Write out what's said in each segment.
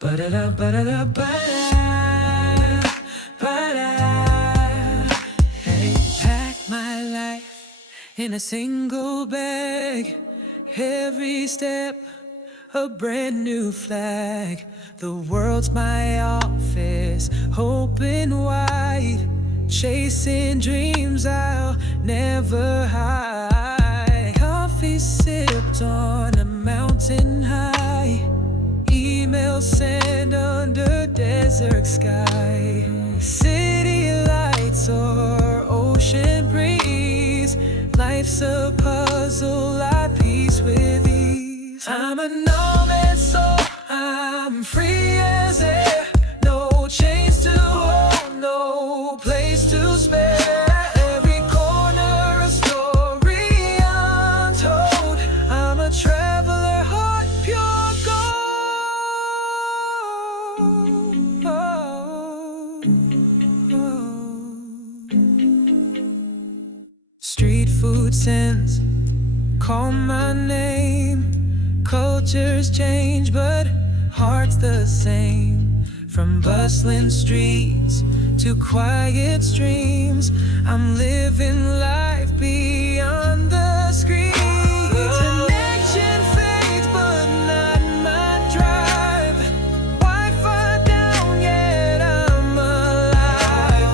Ba-da-da, ba-da-da, ba-da, ba-da. Hey, pack my life in a single bag. Every step a brand new flag. The world's my office, open wide. Chasing dreams I'll never hide. Coffee sipped on a mountain high. Email sent under desert sky. City lights or ocean breeze. Life's a puzzle I piece with ease. I'm a nomad soul, I'm free as air. No chains to hold, no place to spare. Every corner a story untold. I'm a traveler, heart pure gold. Street food scents call my name. Cultures change, but heart's the same. From bustling streets to quiet streams, I'm living life beyond the screen. Connection fades, but not my drive. Wi-Fi down, yet I'm alive.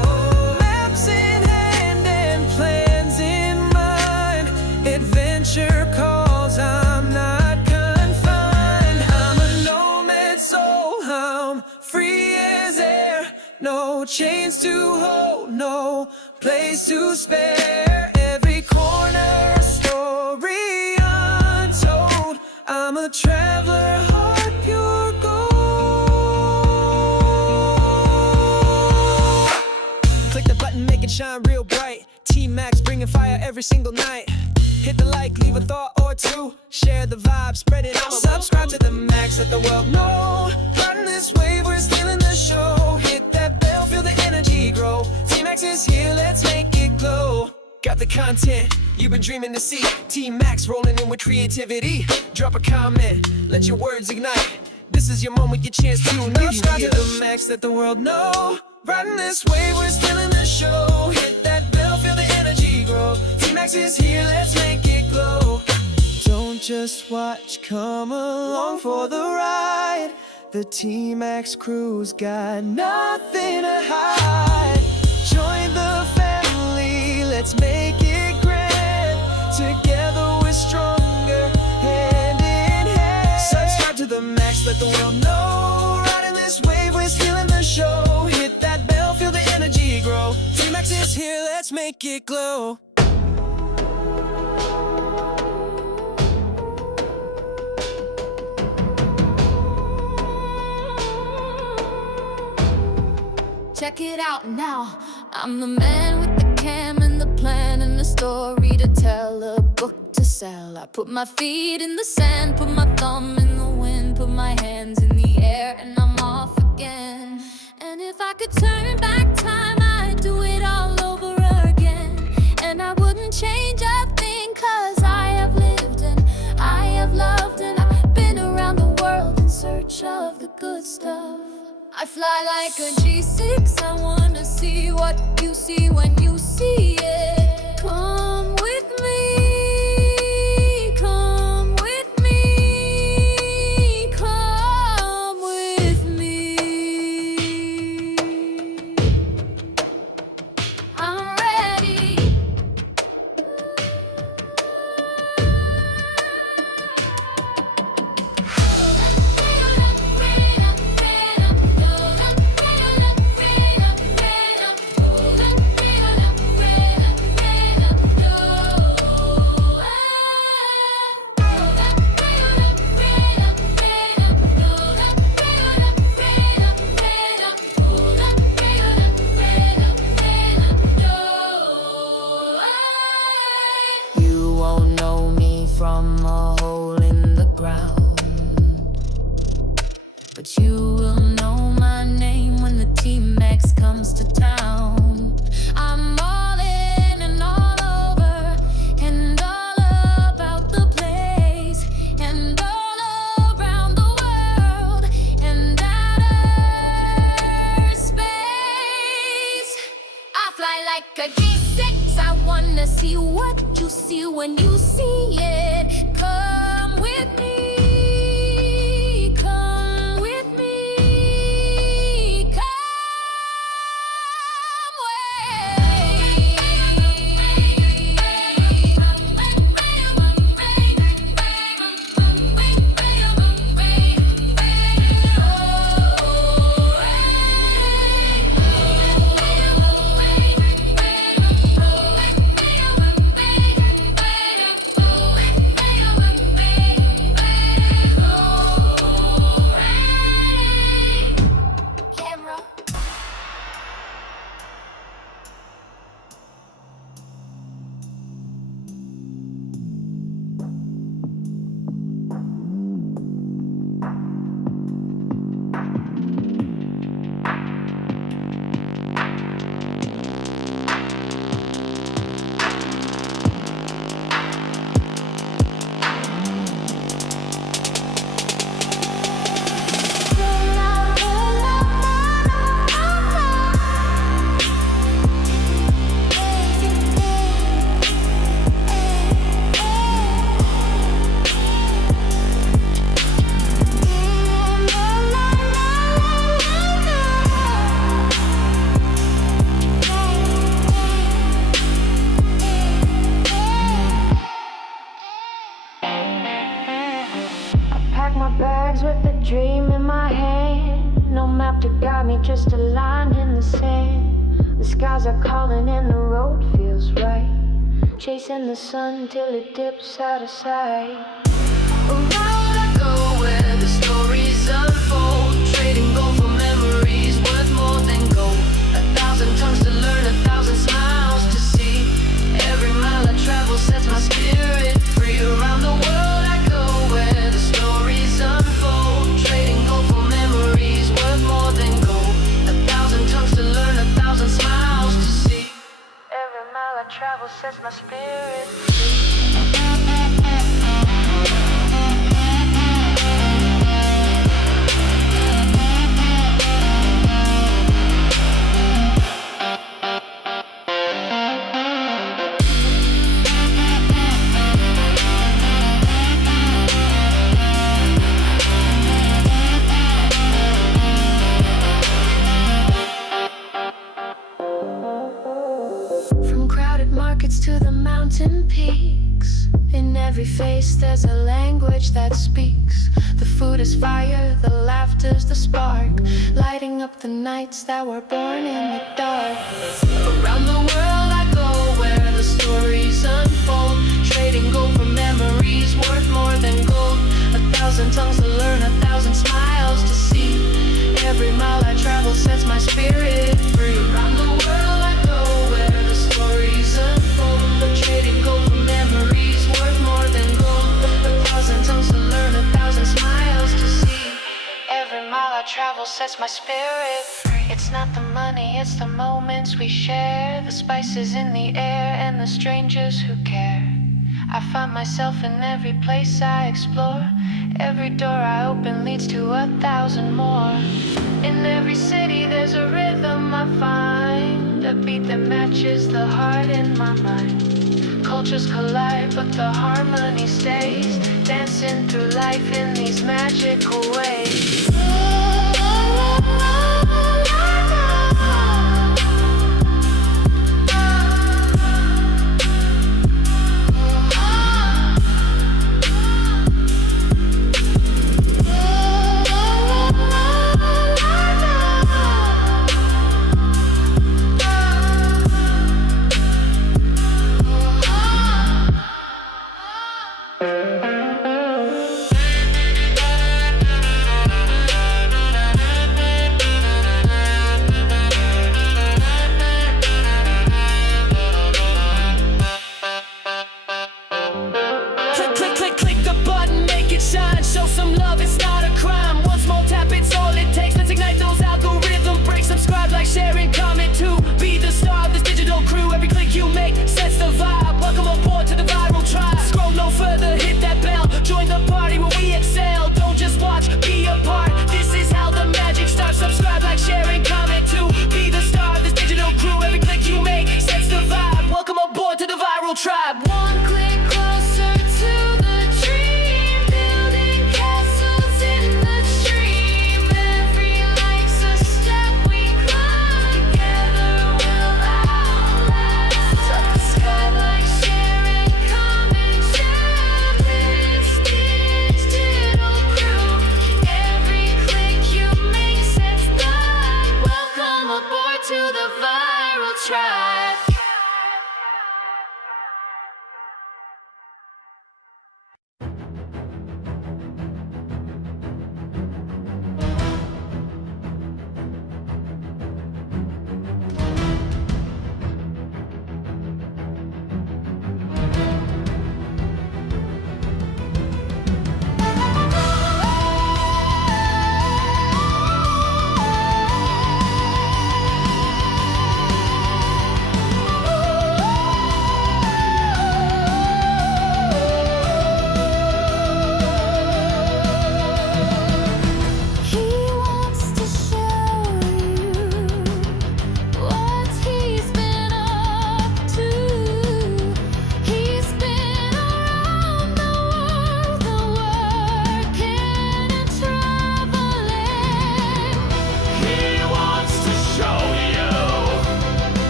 Maps in hand and plans in mind. Adventure calls, I'm not confined. I'm a nomad soul, I'm free as air. No chains to hold, no place to spare. Every corner a story untold. I'm a traveler, heart pure gold. Click the button, make it shine real bright. TMax bringing fire every single night. Hit the like, leave a thought or two. Share the vibe, spread it out. Subscribe to the max, let the world know. Riding this wave, we're stealing the show. Hit that bell, feel the energy grow. TMax is here, let's make it glow. Got the content you've been dreaming to see. TMax rolling in with creativity. Drop a comment, let your words ignite. This is your moment, your chance to unite. Subscribe to the max, let the world know. Riding this wave, we're stealing the show. Hit that bell, feel the energy grow. TMax is here, let's make it glow. Don't just watch, come along for the ride. The TMax crew's got nothing to hide. Join the family, let's make it grand. Together we're stronger, hand in hand. Subscribe to the max, let the world know. Riding this wave, we're stealing the show. Hit that bell, feel the energy grow. TMax is here, let's make it glow. Check it out now. I'm the man with the cam and the plan and the story to tell, a book to sell. I put my feet in the sand, put my thumb in the wind, put my hands in the air, and I'm off again. And if I could turn back time, I'd do it all over again. And I wouldn't change a thing, 'cause I have lived and I have loved, and I've been around the world in search of the good stuff. I fly like a G6, I wanna see what you see when you see it. Come with me, come with me, come with me. I'm ready. You won't know me from a hole in the ground, but you will know my name when the TMax comes to town. I'm all in and all over, and all about the place, and all around the world, and I see what you see when you see it. Come with me, come with me, come with a dream in my hand. No map to guide me, just a line in the sand. The skies are calling and the road feels right. Chasing the sun till it dips out of sight. Around I go where the stories unfold. Trading gold for memories worth more than gold. 1,000 tongues to learn, 1,000 smiles to see. Every mile I travel sets my spirit free. Around the world I go where the stories unfold. Trading gold for memories worth more than gold. 1,000 tongues to learn, 1,000 smiles to see. Every mile I travel sets my spirit free. To the mountain peaks. In every face there's a language that speaks. The food is fire, the laughter's the spark, lighting up the nights that were born in the dark. Around the world I go where the stories unfold. Trading gold for memories worth more than gold. 1,000 tongues to learn, 1,000 smiles to see. Every mile I travel sets my spirit free. Around the world I go where the stories unfold. Trading gold for memories worth more than gold. 1,000 tongues to learn, 1,000 smiles to see. Every mile I travel sets my spirit free. It's not the money, it's the moments we share. The spices in the air and the strangers who care. I find myself in every place I explore. Every door I open leads to 1,000 more. In every city there's a rhythm I find, a beat that matches the heart in my mind. Cultures collide but the harmony stays, dancing through life in these magical ways.